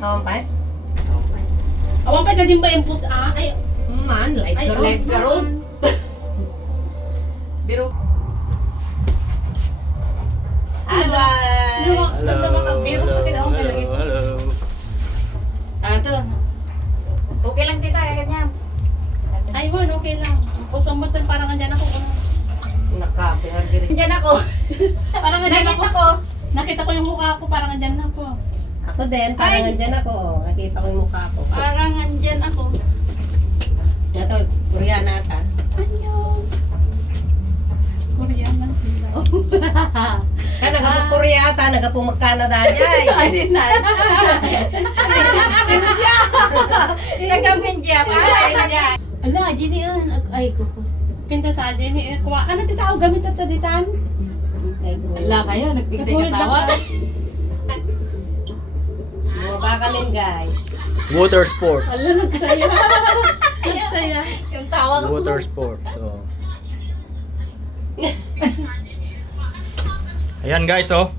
Awan pa? Awan pa na din ba yung pus ay Man, light Ay, ka Live ka ron. Biro. Hello! To. Okay lang tita, ganyan. Ay, man, okay lang. Pus ang matan parang andyan ako. Naka-order. Diyan ako. Parang andyan Nakita ako. ko. Nakita ko yung mukha ko, parang andyan na ako. Ako din, parang Ay. nandyan ako. Nakita ko yung mukha ko. Parang andyan ako. Ito, Koreana ata. Annyeong. Korean lang sila. Nagapag-Korea ata, nagapag-Canada dyan. Ay, din na. Nagka-Pinjab. Ay, dyan. Ala, Jenny yun. Ay, kuko. Pinta sa atin, kuha. Ano titao, gamit at taditan? Ala kayo, nagpigsay ka tawa. Bumaba kami guys. Water sports. Ala, nagsaya. Nagsaya. Yung tawa ko. Water sports. So. Ayan guys, oh.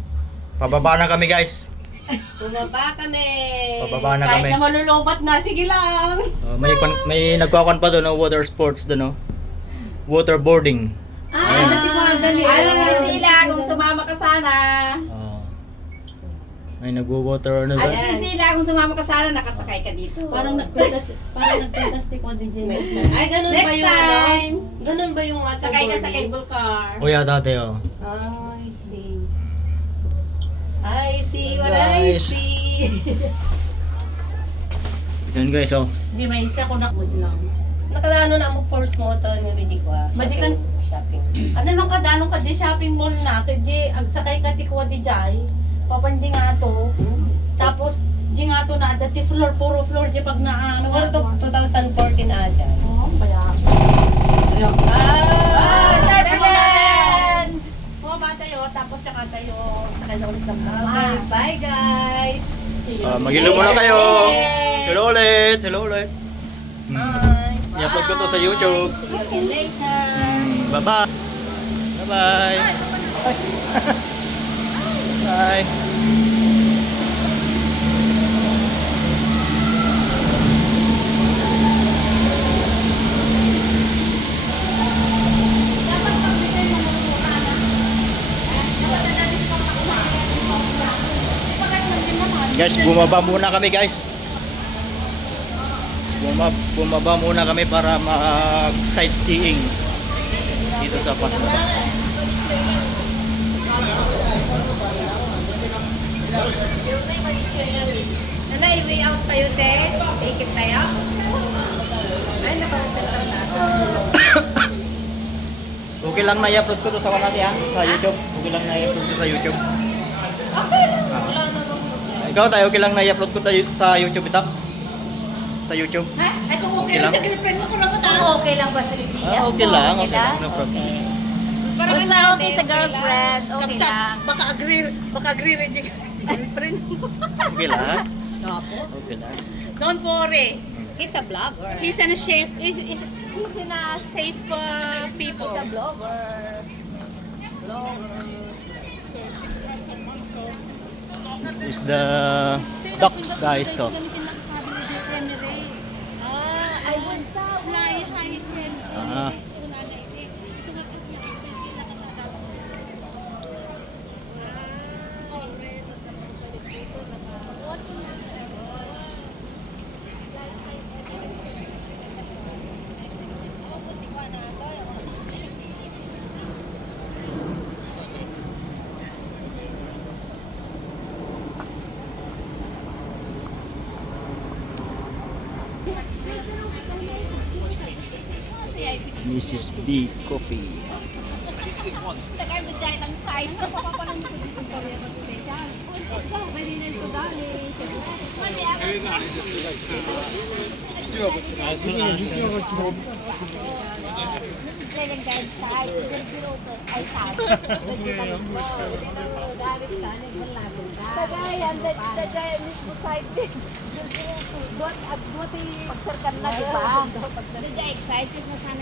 Pababa na kami guys. Bumaba kami. Pababa na Kahit kami. na malulubat na, sige lang. May nagkakon pa doon, oh, water sports doon, oh. Waterboarding. Ah, dati mo dali. Alam mo sila kung sumama ka sana. Oh. May nagwo-water ano ba? Alam mo sila kung sumama ka sana, nakasakay ka dito. Parang nagpintas ko din dyan. Ay, ganun ba Next yung ano? time, Ganun ba yung sakay ka sa waterboarding? cable car. Oh yeah, dati, oh. I see. I see what I Guys. see. Yan guys, oh. Di may isa ko na lang. Nakalaano na mo force motor ng Magic ko. Madikan- Shopping. Ano nung kadanong ka di shopping mall na, kaya agsakay ka ti kuwa di jay, papandi nga to, tapos di nga to na, dati floor, puro floor di pag naano. Siguro to 2014 aja. Oo, bayan. Turbulence! Bumaba tayo, tapos tsaka tayo sakay na ulit ng Okay, bye guys. Mag-hello muna kayo. Hello ulit. Hello ulit. Bye. I-upload ko to sa YouTube. See you again later. Bye-bye. Bye-bye. Bye. Guys, bumaba muna kami guys. Bumaba muna kami para mag-sightseeing dito sa Patmura. Nanay, way out tayo, te. Take it tayo. Ay, nakarating lang natin. Okay lang na i-upload ko to sa kanati ha, sa YouTube. Okay lang na i-upload ko sa YouTube. Okay lang. Wala namang Ikaw tayo, okay lang na i-upload ko tayo sa YouTube ito? Sa YouTube? Ha? Ay, kung Okay okay lang lang? sa girlfriend mo, kung naman Okay lang ba sa Lidia? Okay lang, okay lang. No problem. Basta okay sa girlfriend, okay lang. Baka agree rin yung girlfriend mo. Okay lang. Opo. Okay lang. Don't worry. He's a vlogger. He's in a safe, he's in a safe people. He's a vlogger. This is the ducks guys. So, I want to fly high. ah, Mrs. B Coffee. Tagay mo dyan ang size. Papapalan ko dito sa Korea. Very nice to darling. Kailan guys size? Ay size. Tagayan, tagayan mismo side din. Buat ay pagsarkan na, di ba? Tagay excited na sana.